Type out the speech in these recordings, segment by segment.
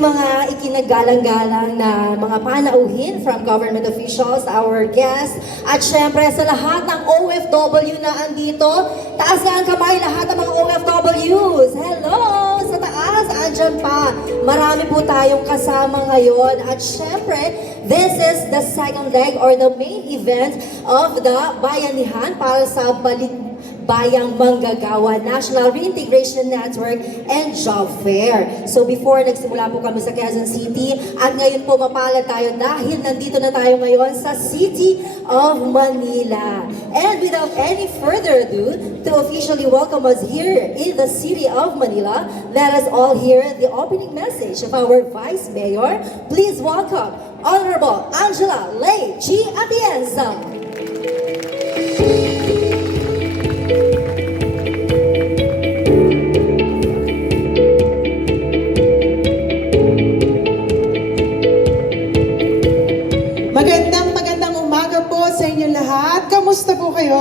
ating mga ikinagalang-galang na mga panauhin from government officials, our guests, at syempre sa lahat ng OFW na andito, taas nga ang kamay lahat ng mga OFWs. Hello! Sa taas, andyan pa. Marami po tayong kasama ngayon. At syempre, this is the second leg or the main event of the Bayanihan para sa Bayang Manggagawa National Reintegration Network and Job Fair. So before nagsimula po kami sa Quezon City at ngayon po mapalad tayo dahil nandito na tayo ngayon sa City of Manila. And without any further ado, to officially welcome us here in the City of Manila, let us all hear the opening message of our Vice Mayor. Please welcome Honorable Angela Lei G. Atienza. Magandang umaga po sa inyo lahat. Kamusta po kayo?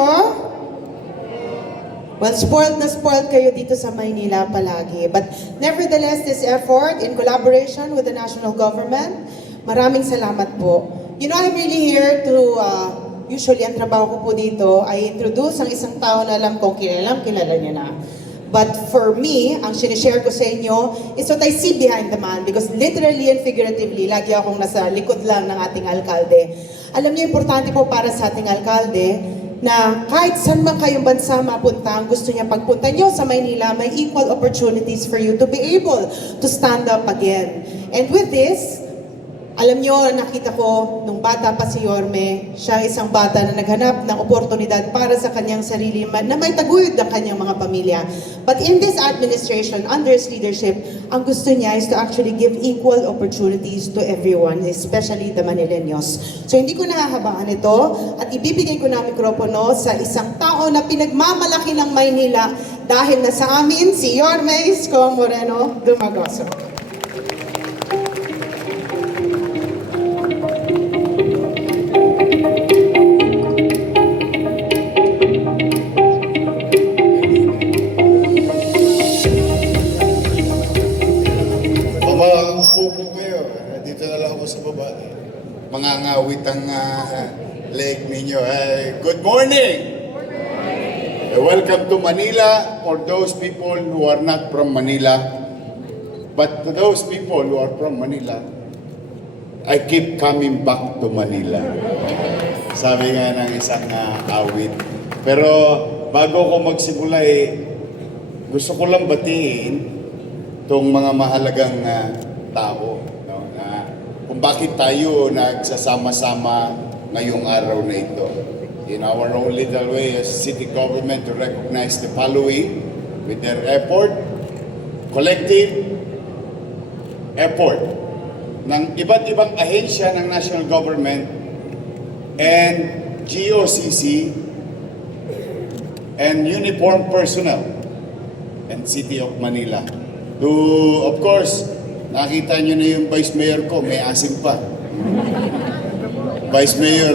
Well, spoiled na spoiled kayo dito sa Maynila palagi. But nevertheless, this effort in collaboration with the national government, maraming salamat po. You know, I'm really here to, usually ang trabaho ko po dito ay introduce ang isang tao na alam kong kilala niya na. But for me, ang sinishare ko sa inyo is what I see behind the man because literally and figuratively, lagi akong nasa likod lang ng ating alkalde. Alam niyo, importante po para sa ating alkalde na kahit saan man kayong bansa mapunta, ang gusto niya pagpunta niyo sa Maynila, may equal opportunities for you to be able to stand up again. And with this, alam niyo, nakita ko, nung bata pa si Yorme, siya isang bata na naghanap ng oportunidad para sa kanyang sarili na may taguyod ng kanyang mga pamilya. But in this administration, under his leadership, ang gusto niya is to actually give equal opportunities to everyone, especially the Manileños. So hindi ko nahahabaan ito at ibibigay ko na ang mikropono sa isang tao na pinagmamalaki ng Maynila dahil na sa amin si Yorme Isko Moreno Dumagoso. Dito na lang ako sa baba. Mangangawit ang leg ninyo. Good morning! Welcome to Manila for those people who are not from Manila. But to those people who are from Manila, I keep coming back to Manila. Sabi nga ng isang awit. Pero bago ko magsimula, gusto ko lang batiin itong mga mahalagang tao. Kung bakit tayo nagsasama-sama ngayong araw na ito. In our own little way as city government to recognize the following with their effort, collective effort ng iba't ibang ahensya ng national government and GOCC and uniformed personnel and City of Manila. To, of course, nakita nyo na yung Vice Mayor ko, may asim pa. Vice Mayor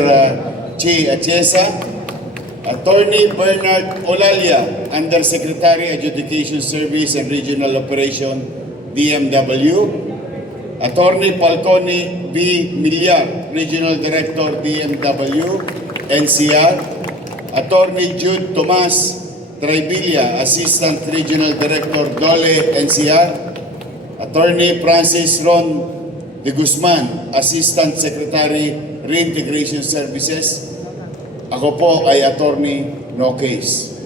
Chi Atienza, Attorney Bernard Olalia, Undersecretary Adjudication Service and Regional Operation, DMW, Attorney Falcone V. Millar, Regional Director, DMW, NCR, Attorney Jude Tomas Trevilla, Assistant Regional Director, DOLE, NCR, Attorney Francis Ron de Guzman, Assistant Secretary, Reintegration Services. Ako po ay Attorney No Case.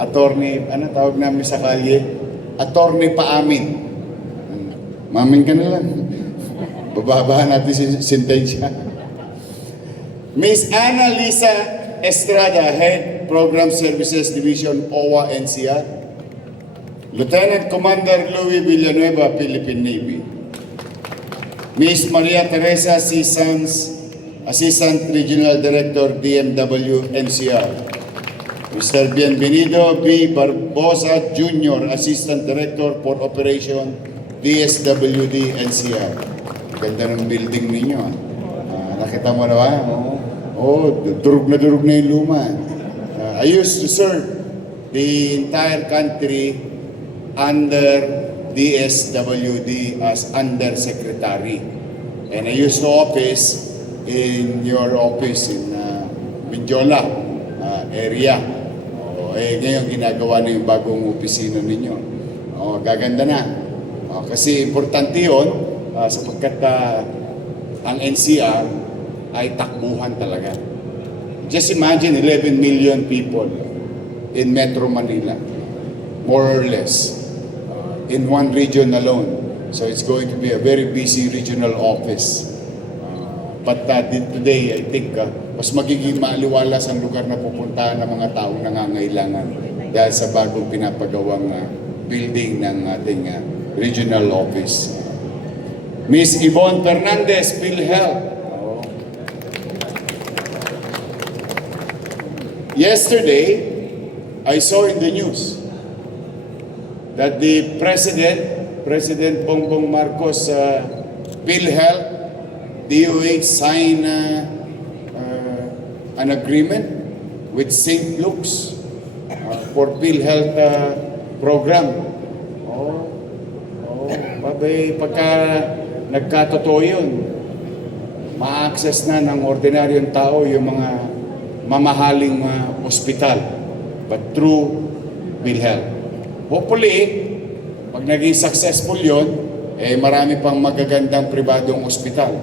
Attorney, ano tawag namin sa kalye? Attorney Paamin. Mamin ka na lang. Bababahan natin si sentensya. Miss Ana Lisa Estrada, Head Program Services Division, OWA, NCR. Lieutenant Commander Louis Villanueva, Philippine Navy. Miss Maria Teresa C. Sanz, Assistant Regional Director, DMW, NCR. Mr. Bienvenido B. Barbosa Jr., Assistant Director for Operation, DSWD, NCR. Ganda ng building ninyo. Nakita mo na ba? Durug na yung luma. I used to serve the entire country under DSWD as Undersecretary. And I used to office in your office in Mindiola area. Ngayon ginagawa na yung bagong opisina ninyo. Gaganda na. Kasi importante yun sapagkat ang NCR ay takbuhan talaga. Just imagine 11 million people in Metro Manila, more or less, in one region alone. So it's going to be a very busy regional office. But today, I think, mas magiging maaliwalas ang lugar na pupuntahan ng mga taong nangangailangan dahil sa bagong pinapagawang building ng ating regional office. Miss Yvonne Fernandez, PhilHealth. Yesterday, I saw in the news that the President Bongbong Marcos, PhilHealth, DOH signed an agreement with St. Luke's for PhilHealth program. Pagka nagkatotoo yun, ma-access na ng ordinaryong tao yung mga mamahaling ospital, but through PhilHealth. Hopefully, pag naging successful yun, marami pang magagandang pribadong ospital.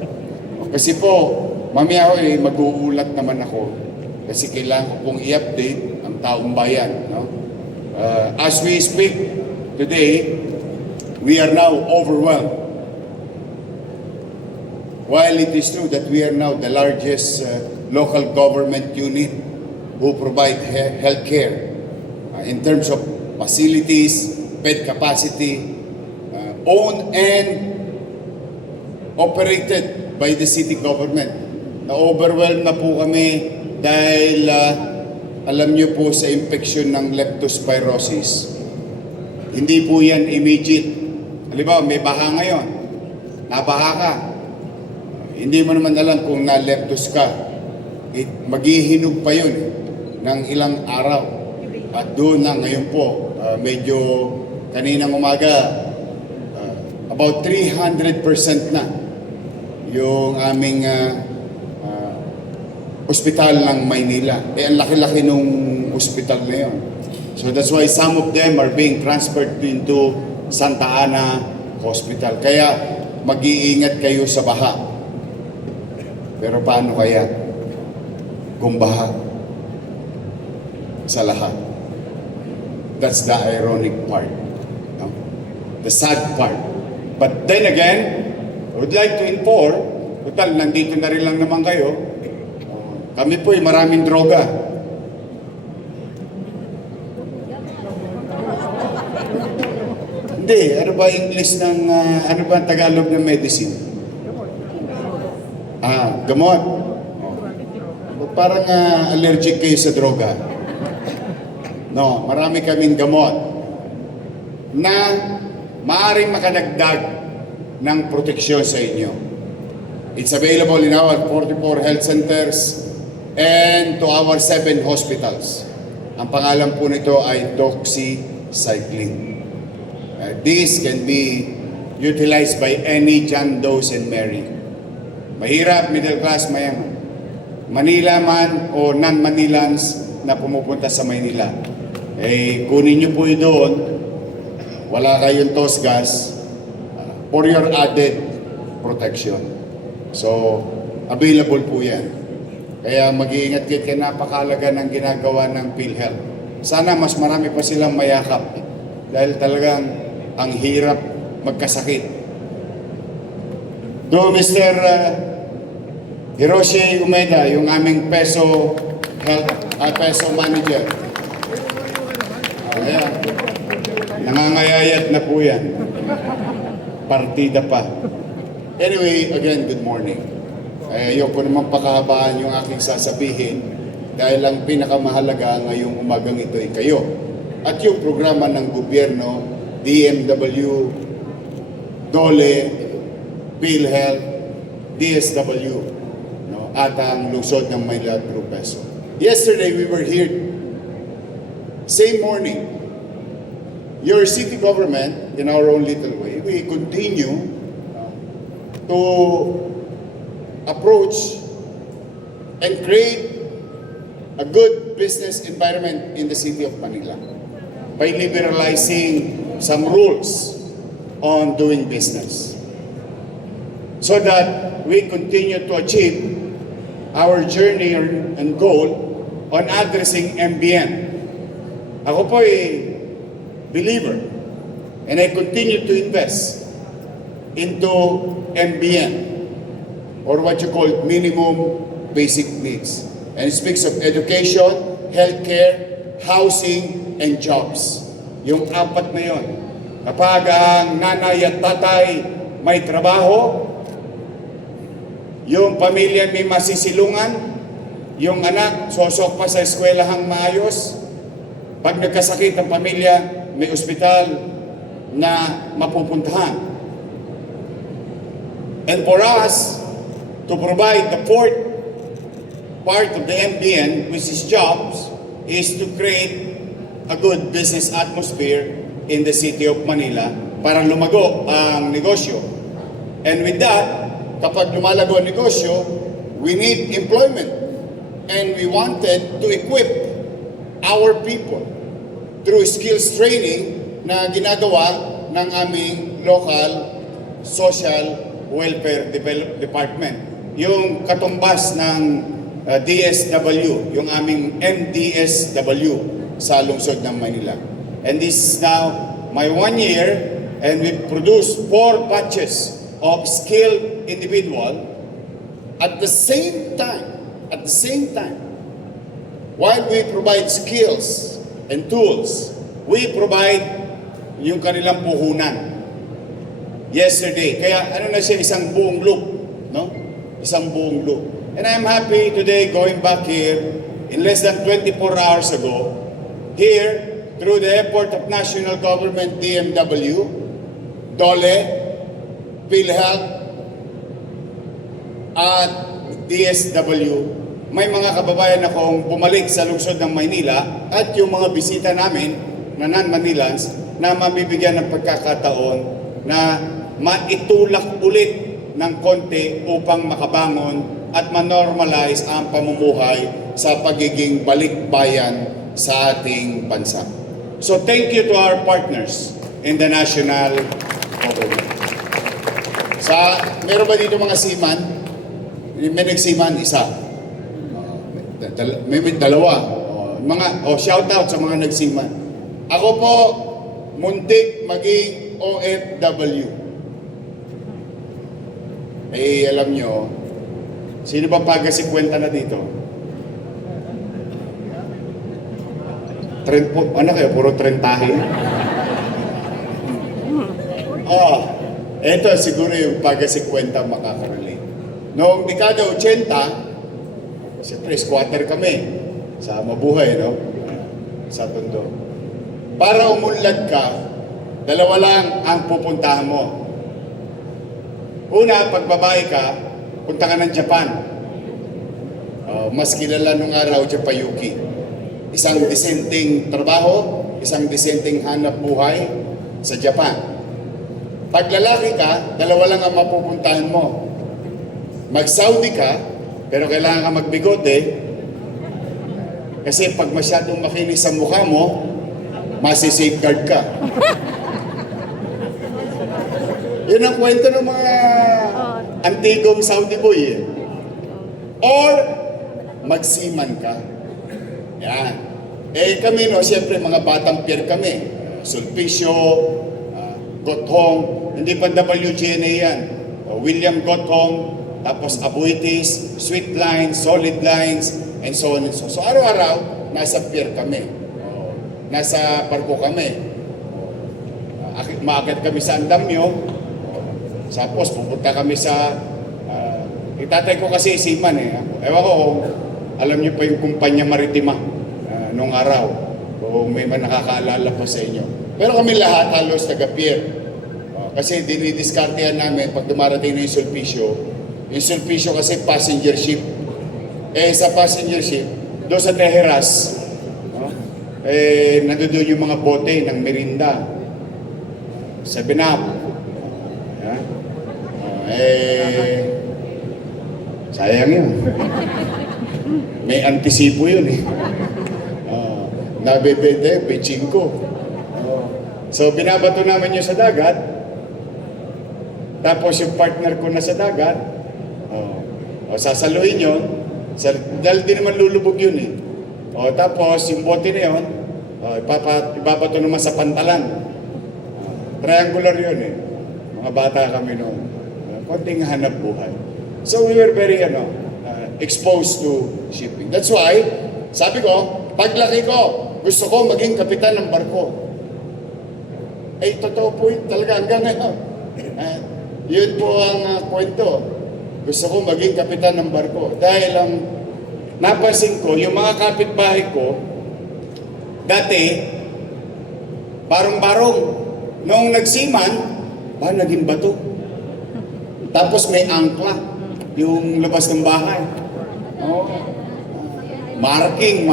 Kasi po, mamaya mag-uulat naman ako kasi kailangan ko pong i-update ang taong bayan. No? As we speak today, we are now overwhelmed. While it is true that we are now the largest local government unit who provide health care in terms of facilities, bed capacity, owned and operated by the city government. Na-overwhelmed na po kami dahil alam niyo po sa infection ng leptospirosis. Hindi po yan immediate. Halimbawa, may baha ngayon. Nabaha ka. Hindi mo naman alam kung na-leptos ka. Maghihinog pa yun ng ilang araw. At doon na ngayon po, medyo kaninang umaga, about 300% na yung aming ospital ng Maynila. Ang laki-laki nung ospital na yun. So that's why some of them are being transferred into Santa Ana Hospital. Kaya mag-iingat kayo sa baha. Pero paano kaya kung baha sa lahat? That's the ironic part. No? The sad part. But then again, I would like to inform, total, nandito na rin lang naman kayo, kami po ay maraming droga. Hindi, ano ba English ng, ano ba ang Tagalog ng medicine? Gamot. Parang allergic kayo sa droga. No, marami kaming gamot na maaaring makadagdag ng proteksyon sa inyo. It's available in our 44 health centers and to our 7 hospitals. Ang pangalan po nito ay doxycycline. This can be utilized by any John Does and Mary. Mahirap, middle class, mayaman. Manila man o non-Manilans na pumupunta sa Maynila. Kunin nyo po doon, wala kayong tosgas for your added protection. So, available po yan. Kaya mag-iingat kayo, kaya napakalaga ng ginagawa ng PhilHealth. Sana mas marami pa silang mayakap dahil talagang ang hirap magkasakit. Do Mr. Hiroshi Umeda, yung aming peso manager. Ayan. Nangangayayat na po yan. Partida pa. Anyway, again, good morning. Ayoko naman pakahabaan yung aking sasabihin dahil ang pinakamahalaga ngayong umagang ito ay kayo. At yung programa ng gobyerno, DMW, DOLE, PhilHealth, DSW, no, at ang lungsod ng Maynila at Yesterday, we were here, same morning, your city government, in our own little way, we continue to approach and create a good business environment in the city of Manila by liberalizing some rules on doing business so that we continue to achieve our journey and goal on addressing MBN. Ako po ay believer and I continue to invest into MBN or what you call minimum basic needs. And it speaks of education, healthcare, housing, and jobs. Yung apat na yon. Kapag ang nanay at tatay may trabaho, yung pamilya may masisilungan, yung anak sosok pa sa eskwelahang maayos, pag nagkasakit ang pamilya, may ospital na mapupuntahan. And for us to provide the fourth part of the MBN, which is jobs, is to create a good business atmosphere in the city of Manila para lumago ang negosyo. And with that, kapag lumalago ang negosyo, we need employment. And we wanted to equip our people through skills training na ginagawa ng aming local social welfare department. Yung katumbas ng DSW, yung aming MDSW sa lungsod ng Manila. And this is now my 1 year and we produced 4 batches of skilled individual at the same time, while we provide skills and tools, we provide yung kanilang puhunan. Yesterday, kaya ano na siya, isang buong loop, no? Isang buong loop. And I'm happy today going back here in less than 24 hours ago, here through the effort of National Government DMW, DOLE, PhilHealth, at DSW, may mga kababayan akong bumalik sa lungsod ng Maynila at yung mga bisita namin na non-Manilans na mabibigyan ng pagkakataon na maitulak ulit ng konti upang makabangon at manormalize ang pamumuhay sa pagiging balikbayan sa ating bansa. So thank you to our partners in the national government. Meron ba dito mga seaman? May nagseaman, isa. May dalawa. Shout out sa mga nagseaman. Ako po, muntik maging OFW. Eh, alam nyo, sino ba pagkasikwenta na dito? Ano kayo? Puro trentahe? Ito siguro yung pagkasikwenta makaka-relate. Noong dekada 80, siyempre squatter kami sa Mabuhay, no? Sa Tondo. Para umunlad ka, dalawa lang ang pupuntahan mo. Una, pag babae ka, punta ka ng Japan. Mas kilala nung araw, Japayuki. Isang disenteng trabaho, isang disenteng hanap buhay sa Japan. Pag lalaki ka, dalawa lang ang mapupuntahan mo. Mag-Saudi ka, pero kailangan ka magbigote. Kasi pag masyadong makinis sa mukha mo, masi-safeguard ka. Yun ang kwento ng mga antigong Saudi boy eh. Or, magsiman ka. Yan. Eh kami no, siyempre mga batang pier kami. Sulpicio, Gothong, hindi pa WGNA yan. William Gothong, tapos Abuitis, Sweet Lines, Solid Lines, and so on and so on. So araw-araw, nasa pier kami. Nasa barko kami. Maagat kami sa Andamyo. Tapos pupunta kami sa... itatay ko kasi seaman eh. Ewan ko kung alam niyo pa yung kumpanya maritima nung araw. Kung may man nakakaalala pa sa inyo. Pero kami lahat halos taga-pier. Kasi dinidiskartehan namin pag dumarating na yung Sulpicio kasi passenger ship. Eh sa passenger ship, doon sa Teheras, nandun yung mga bote ng merinda. 7 up. Yeah. Sayang yun. May antisipo yun eh. Nabebede, may 5. So binabato namin yun sa dagat. Tapos yung partner ko na sa dagat, sasaluhin yun. Dahil di naman lulubog yun eh. Tapos yung bote na yun, ibabato naman sa pantalan. Triangular yun eh. Mga bata kami noon. Konting hanap buhay. So we were very exposed to shipping. That's why, sabi ko, paglaki ko, gusto ko maging kapitan ng barko. Totoo po yun talaga hanggang ngayon. Yun po ang kwento. Gusto ko maging kapitan ng barko. Dahil ang napansin ko, yung mga kapitbahay ko, dati, barong-barong. Noong nagsiman, naging bato. Tapos may angkla, yung labas ng bahay. Marking.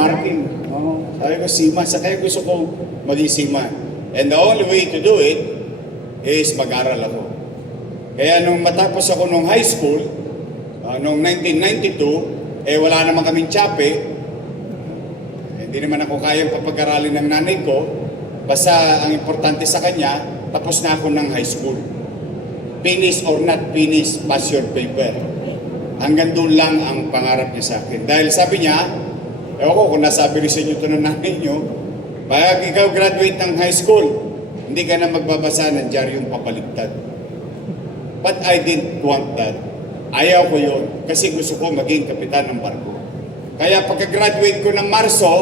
Sabi ko, seaman. Kaya gusto ko maging seaman. And the only way to do it is mag-aral ako. Kaya nung matapos ako nung high school, noong 1992, wala naman kaming tsape. Hindi naman ako kayang papag-aralin ng nanay ko. Basta ang importante sa kanya, tapos na ako ng high school. Finish or not finish, pass your paper. Hanggang doon lang ang pangarap niya sa akin. Dahil sabi niya, ewan ko kung nasabi rin sa inyo ito ng nanay niyo, pag ikaw graduate ng high school, hindi ka na magbabasa ng diaryong papaligtad. But I didn't want that. Ayaw ko yun. Kasi gusto ko maging kapitan ng barko. Kaya pagka-graduate ko ng Marso,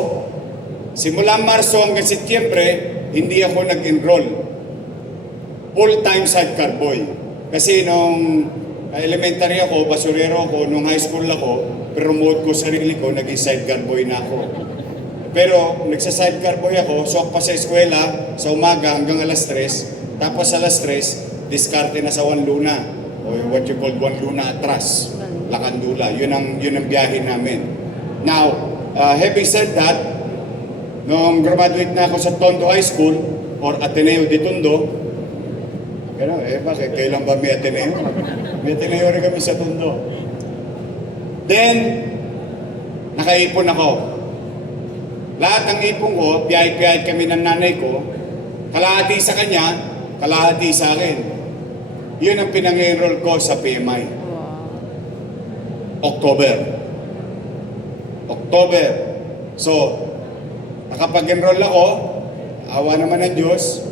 simula Marso hanggang Setyembre, hindi ako nag-enroll. Full-time sidecar boy. Kasi nung elementary ako, basurero ako, nung high school ako, promote ko sarili ko, naging sidecar boy na ako. Pero nagsa-sidecar boy ako, sok pa sa eskwela, sa umaga hanggang alas 3, tapos alas 3, diskarte na sa 1 luna, o what you call 1 luna atras, Lakandula. Yun ang biyahe namin. Now, having said that, nung graduate na ako sa Tondo High School or Ateneo de Tondo, bakit? Kailan ba may Ateneo? May Ateneo rin kami sa Tondo. Then, nakaipon ako. Lahat ng ipon ko, piyay-piyay kami ng nanay ko, kalahati sa kanya, kalahati sa akin. Yun ang pinang-enroll ko sa PMI. October. So, nakapag-enroll ako, awa naman ng Diyos.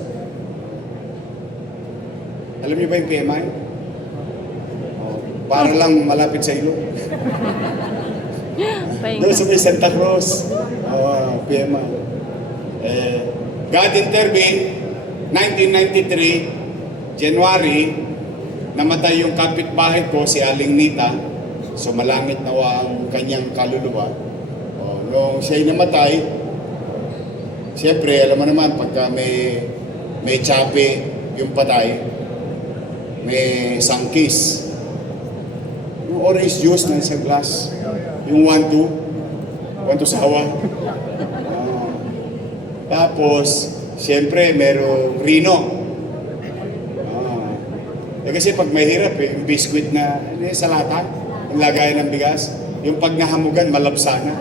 Alam niyo ba yung PMI? Para lang malapit sa ilog. Doon sa may Santa Cruz. PMI. God intervened, 1993, January, namatay yung kapitbahay ko, si Aling Nita. So malangit nawa ang kanyang kaluluwa. Nung siya'y namatay, siyempre, alam mo naman, pagka may tsape yung patay, may sangkis. Yung orange juice na sa glass. Yung 1-2 sawa. Tapos, siyempre, merong rino. Kasi pag mahirap, yung biskuit na sa lata, yung lagayan ng bigas, yung pag nahamugan, malapsana.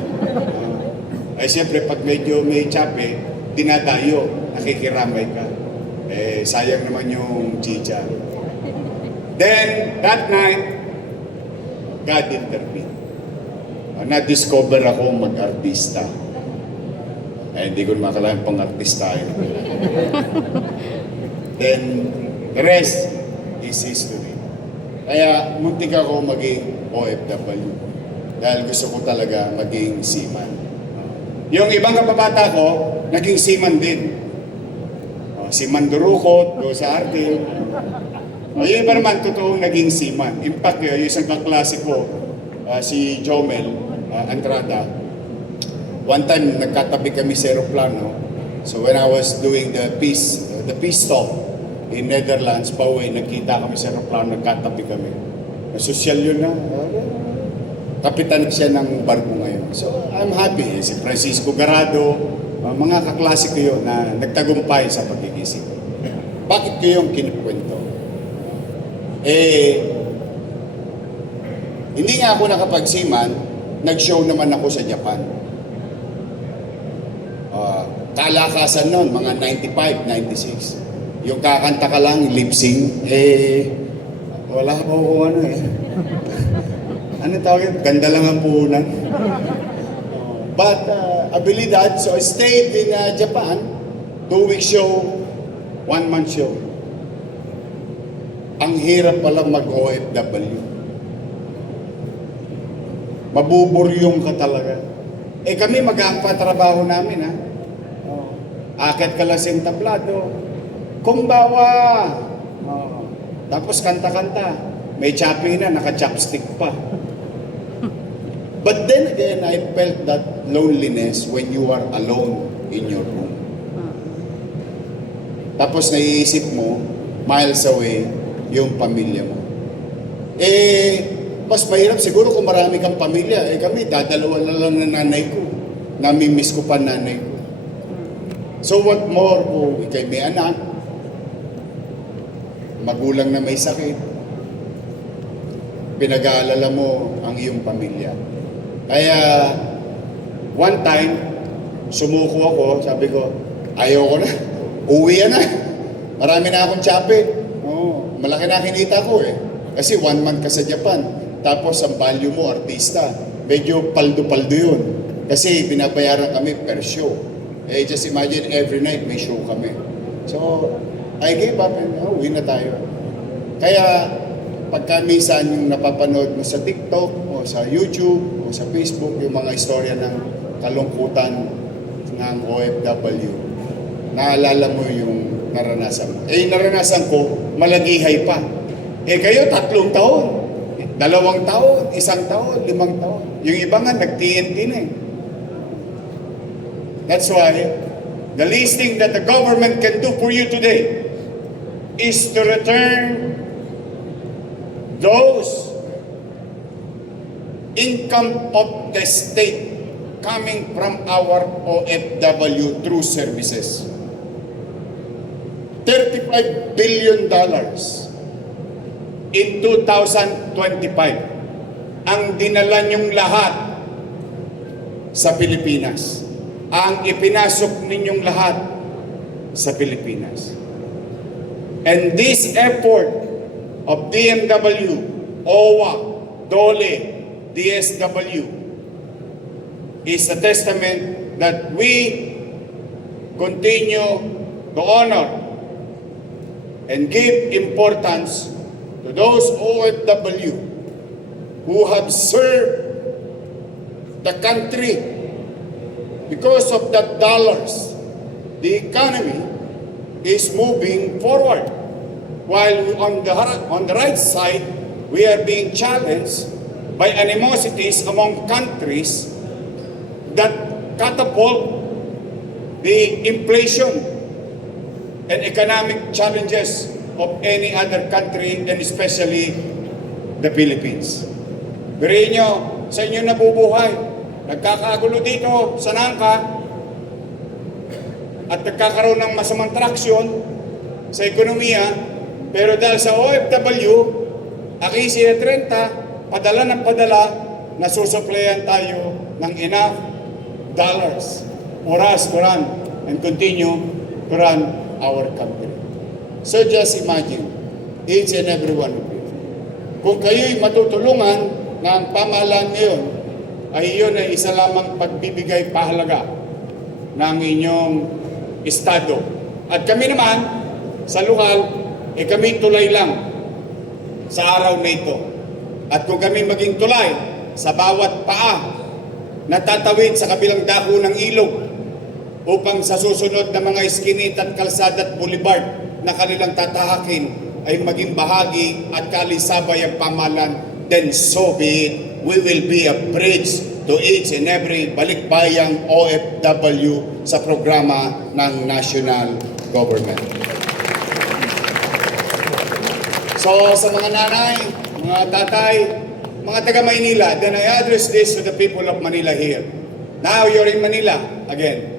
Ay siyempre, pag medyo may tsape, dinadayo, nakikiramay ka. Sayang naman yung chicha. Then, that night, God intervened. Na-discover ako mag-artista. Hindi ko makalain pang-artista. Then, the rest is history. Kaya, muntik ako maging OFW. Dahil gusto ko talaga maging seaman. Yung ibang kapabata ko, naging seaman din. Si Mandurukot, do sa Artil. Yung iba naman, totoong naging seaman. In fact, yung isang kaklase ko, si Jomel Andrada, one time nagkatabi kami sa aeroplano. So when I was doing the peace talk in Netherlands, pauwi, nagkita kami sa aeroplano, nagkatabi kami. Social yun na. Kapitan siya ng barko ngayon. So I'm happy. Si Francisco Garado, mga kaklase ko yun na nagtagumpay sa pagigising. Bakit ko yung kinikwento? Hindi nga ako nakapagsiman, nag-show naman ako sa Japan. Kalakasan noon, mga 95, 96. Yung kakanta ka lang, lip-sync, wala ko kung ano eh. Ano tawag yun? Ganda lang ang puhunan. But abilidad, so I stayed in Japan, 2-week show, 1-month show. Ang hirap palang mag-OFW. Mabuburyong ka talaga. Kami magpatrabaho namin ha. Akit ka lang sa tablado. Kumbawa. Tapos kanta-kanta. May choppy na, naka-chopstick pa. But then again, I felt that loneliness when you are alone in your room. Tapos naiisip mo, miles away, yung pamilya mo. Mas mahirap siguro kung marami kang pamilya. Kami, dadalawa na lang ng nanay ko. Namimiss ko pa nanay ko. So what more kung ikay may anak, magulang na may sakit, pinag-aalala mo ang iyong pamilya. Kaya, one time, sumuko ako, sabi ko, ayoko na, uwi na. Marami na akong tsapi. Malaki na kinita ko eh. Kasi 1 month ka sa Japan. Tapos ang value mo, artista. Medyo paldo-paldo yun. Kasi binabayaran kami per show. Just imagine every night may show kami. So, I gave up and uwi na tayo. Kaya, pagka minsan yung napapanood mo sa TikTok o sa YouTube o sa Facebook, yung mga istorya ng kalungkutan ng OFW, naalala mo yung naranasan mo. Naranasan ko, malagihay pa. Kayo, 3 taon. 2 taon, 1 taon, 5 taon. Yung iba nga, nag-TNT na eh. That's why, the least thing that the government can do for you today is to return those income of the state coming from our OFW through services. $35 billion in 2025 ang dinala niyong lahat sa Pilipinas. Ang ipinasok ninyong lahat sa Pilipinas. And this effort of DMW, OWA, DOLE, DSW is a testament that we continue to honor and give importance to those OFW who have served the country. Because of that dollars, the economy is moving forward. While on the right side, we are being challenged by animosities among countries that catapult the inflation and economic challenges of any other country, and especially the Philippines. Biriin nyo, sa inyo nabubuhay, nagkakagulo dito sa Nangka at nagkakaroon ng masamang traksyon sa ekonomiya, pero dahil sa OFW, Akisi 30, padala ng padala, nasusuplayan tayo ng enough dollars for us to run and continue to run our country. So just imagine, each and every one of you, kung kayo'y matutulungan ng pamahalaan ngayon, ay iyon ay isa lamang pagbibigay pahalaga ng inyong estado. At kami naman, sa lokal, kami tulay lang sa araw na ito. At kung kami maging tulay sa bawat paa na tatawid sa kabilang dako ng ilog upang sa susunod na mga iskinit at kalsada at boulevard na kanilang tatahakin ay maging bahagi at kalisabay ang pamahalaan, then so be it. We will be a bridge to each and every balikbayang OFW sa programa ng national government. So sa mga nanay, mga tatay, mga taga Maynila, then I address this to the people of Manila here. Now you're in Manila again.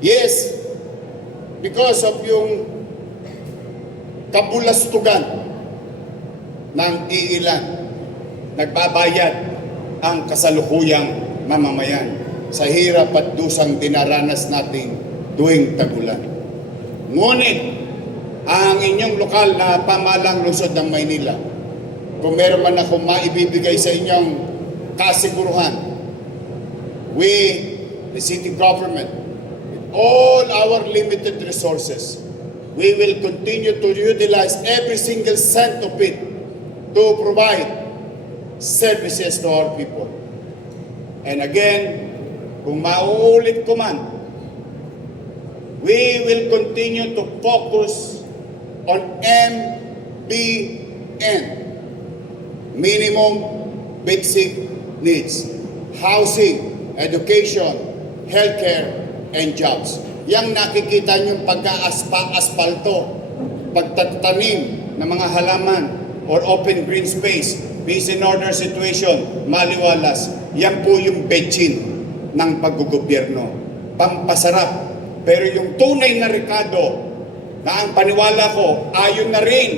Yes, because of yung kabulastugan ng iilan, nagbabayad ang kasalukuyang mamamayan sa hirap at dusang dinaranas nating tuwing tagulan. Ngunit, ang inyong lokal na pamahalang lungsod ng Maynila, kung meron man ako maibibigay sa inyong kasiguruhan, we, the city government, with all our limited resources, we will continue to utilize every single cent of it to provide services to our people. And again, kung mauulit ko man, we will continue to focus on MBN, minimum basic needs, housing, education, healthcare, and jobs. Yang nakikita niyong pagka-aspalto, pagtatanim ng mga halaman or open green space, peace and order situation, maliwalas, yan po yung betchin ng paggugobyerno. Pampasarap. Pero yung tunay na rekado na ang paniwala ko, ayon na rin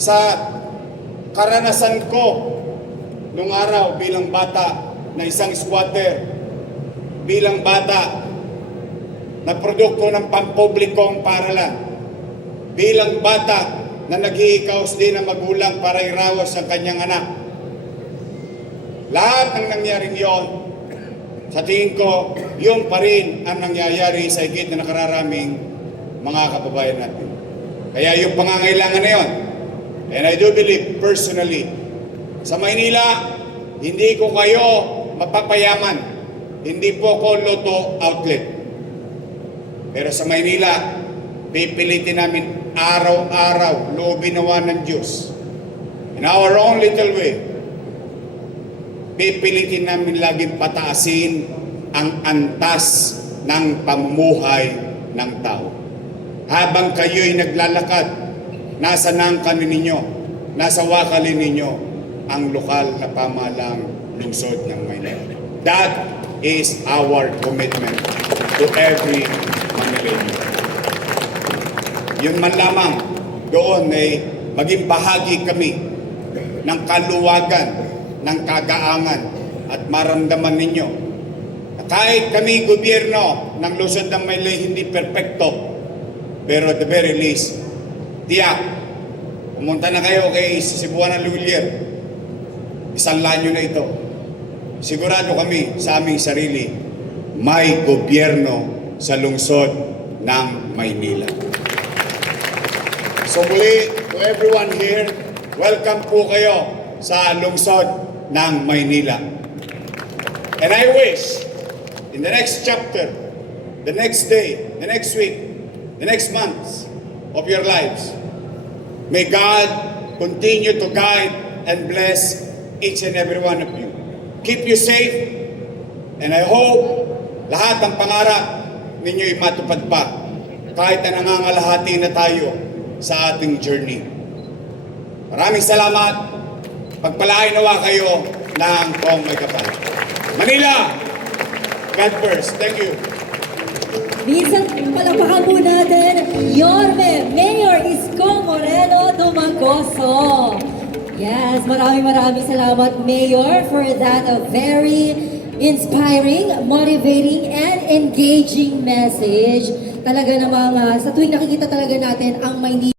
sa karanasan ko nung araw bilang bata na isang squatter, bilang bata na produkto ng pampublikong paaralan, bilang bata na naghihikaos din ng magulang para irawas ang kanyang anak. Lahat ng nangyaring yon, sa tingin ko, yun pa rin ang nangyayari sa higit na nakararaming mga kababayan natin. Kaya yung pangangailangan na yun, and I do believe personally, sa Maynila, hindi ko kayo mapapayaman. Hindi po ko Lotto outlet. Pero sa Maynila, pipilitin namin araw-araw, loobin nawa ng Diyos. In our own little way, pipilitin namin laging pataasin ang antas ng pamumuhay ng tao. Habang kayo'y naglalakad, nasa nangkan ninyo, nasa wakalin ninyo ang lokal na pamahalang lungsod ng Maynila. That is our commitment to every Manileño. Yun man lamang, doon ay maging bahagi kami ng kaluwagan, ng kagaangan at maramdaman ninyo na kahit kami gobyerno ng lungsod ng Maynila hindi perpekto, pero at the very least, tiyak, pumunta na kayo kay Cebuana Lulier, isang lanyo na ito. Sigurado kami sa aming sarili, may gobyerno sa lungsod ng Maynila. So muli, to everyone here, welcome po kayo sa lungsod ng Maynila. And I wish, in the next chapter, the next day, the next week, the next months of your lives, may God continue to guide and bless each and every one of you. Keep you safe, and I hope lahat ng pangarap ninyo'y matupad pa kahit na nangangalahati na tayo sa ating journey. Maraming salamat. Pagpalain nawa kayo ng kong may kapal. Manila, God first. Thank you. Minsan, palapakan po natin, Yorme, Mayor Isko Moreno Dumagoso. Yes, maraming salamat, Mayor, for that very inspiring, motivating, and engaging message. Talaga namang sa tuwing nakikita talaga natin ang Maynila.